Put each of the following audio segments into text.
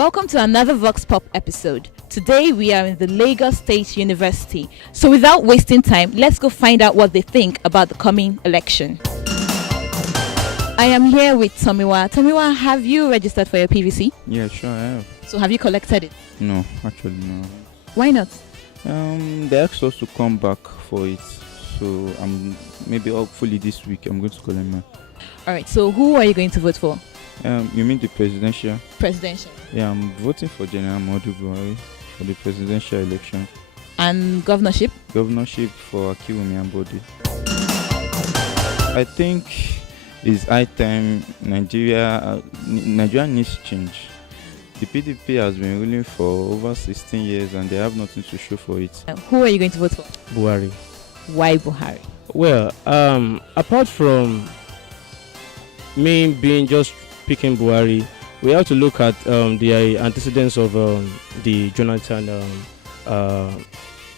Welcome to another Vox Pop episode. Today we are in the Lagos State University. So without wasting time, let's go find out what they think about the coming election. I am here with Tomiwa. Tomiwa, have you registered for your PVC? Yeah, sure I have. So have you collected it? No, actually no. Why not? They asked us to come back for it. So hopefully this week I'm going to collect mine. Alright, so who are you going to vote for? You mean the presidential? Presidential. Yeah, I'm voting for General Muhammadu Buhari for the presidential election. And governorship? Governorship for Akiwumi Ambode. I think it's high time Nigeria needs change. The PDP has been ruling for over 16 years and they have nothing to show for it. Who are you going to vote for? Buhari. Why Buhari? Well, apart from me being just picking Buhari, we have to look at the antecedents of the Jonathan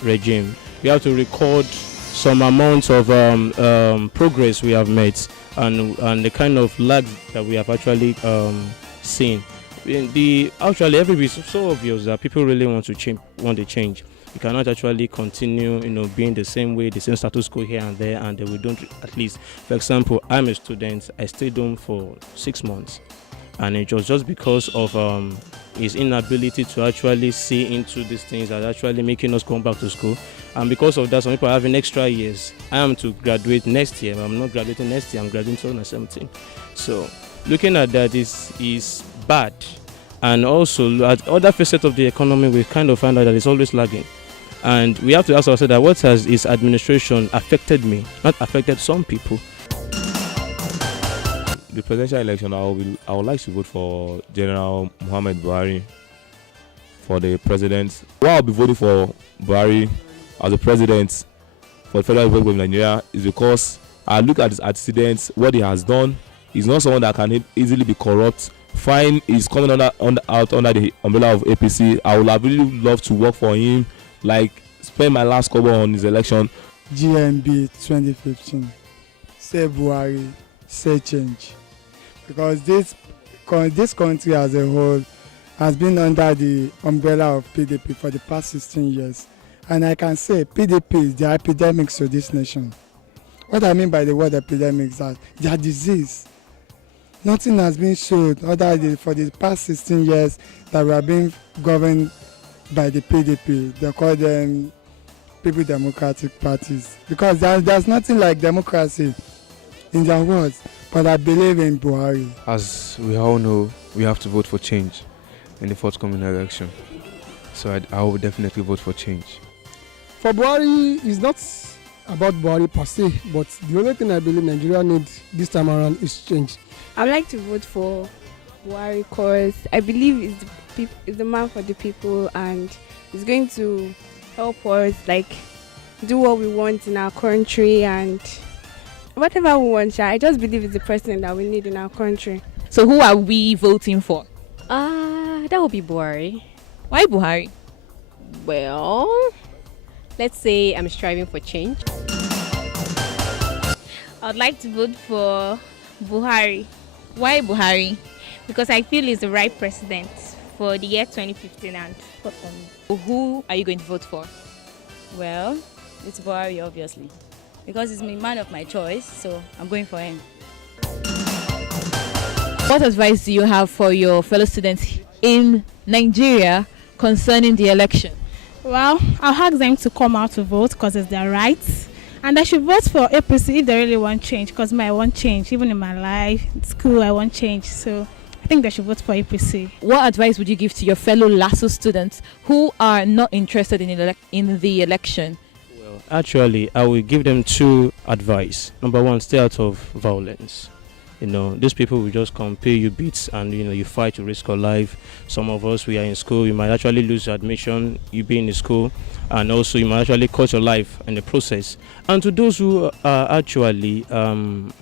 regime. We have to record some amount of progress we have made and the kind of lag that we have actually seen. Actually everybody is so obvious that people really want to change. You cannot actually continue, being the same way, the same status quo here and there, and we don't. At least, for example, I'm a student. I stayed home for 6 months, and it was just because of his inability to actually see into these things that are actually making us come back to school. And because of that, some people are having extra years. I am to graduate next year. I'm not graduating next year. I'm graduating 2017. So, looking at that is bad. And also, at other facets of the economy, we kind of find out that it's always lagging. And we have to ask ourselves that what has his administration affected me, not affected some people. The presidential election, I would like to vote for General Muhammadu Buhari for the president. Why I'll be voting for Buhari as the president for the Federal Republic of Nigeria is because I look at his antecedents, what he has done. He's not someone that can easily be corrupt. Fine, he's coming out under the umbrella of APC. I would have really loved to work for him, spend my last cover on his election. GMB 2015, say Buhari, say change. Because this country as a whole has been under the umbrella of PDP for the past 16 years. And I can say PDP is the epidemics of this nation. What I mean by the word epidemics is that they are disease. Nothing has been showed other than for the past 16 years that we are being governed by the PDP. They call them People Democratic Parties. Because there's nothing like democracy in their words, but I believe in Buhari. As we all know, we have to vote for change in the forthcoming election. So I will definitely vote for change. For Buhari, it's not about Buhari per se, but the only thing I believe Nigeria needs this time around is change. I would like to vote for Buhari because I believe it's the man for the people and he's going to help us do what we want in our country and whatever we want. I just believe it's the president that we need in our country. So who are we voting for? That would be Buhari. Why Buhari? Well, let's say I'm striving for change. I'd like to vote for Buhari. Why Buhari? Because I feel he's the right president for the year 2015 and forthcoming. Who are you going to vote for? Well, it's Buhari, obviously. Because he's my man of my choice, so I'm going for him. What advice do you have for your fellow students in Nigeria concerning the election? Well, I'll ask them to come out to vote because it's their right. And I should vote for APC if they really want change, because I want change. Even in my life, in school, I want change. So I think they should vote for APC. What advice would you give to your fellow Lasu students who are not interested in the election? Well, actually, I will give them two advice. Number one, stay out of violence. These people will just come, pay you beats, and you fight to risk your life. Some of us, we are in school, you might actually lose your admission, you be in the school, and also you might actually cut your life in the process. And to those who are actually vying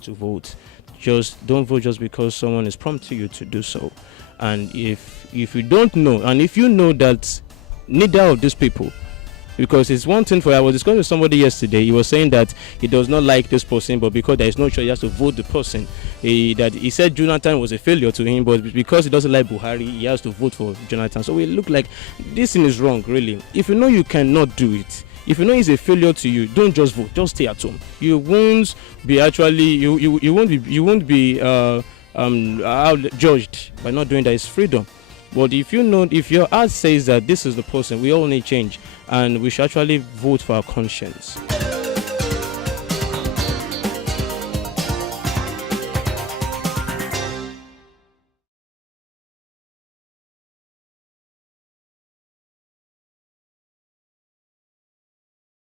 to vote, just don't vote just because someone is prompting you to do so. And if you don't know, and if you know that neither of these people Because it's one thing for, I was discussing with somebody yesterday, he was saying that he does not like this person, but because there is no choice, he has to vote the person. That he said Jonathan was a failure to him, but because he doesn't like Buhari, he has to vote for Jonathan. So we look like this thing is wrong, really. If you know you cannot do it, if you know it's a failure to you, don't just vote, just stay at home. You won't be actually, you won't be judged by not doing that. It's freedom. But if you know, if your heart says that this is the person, we all need change, and we should actually vote for our conscience.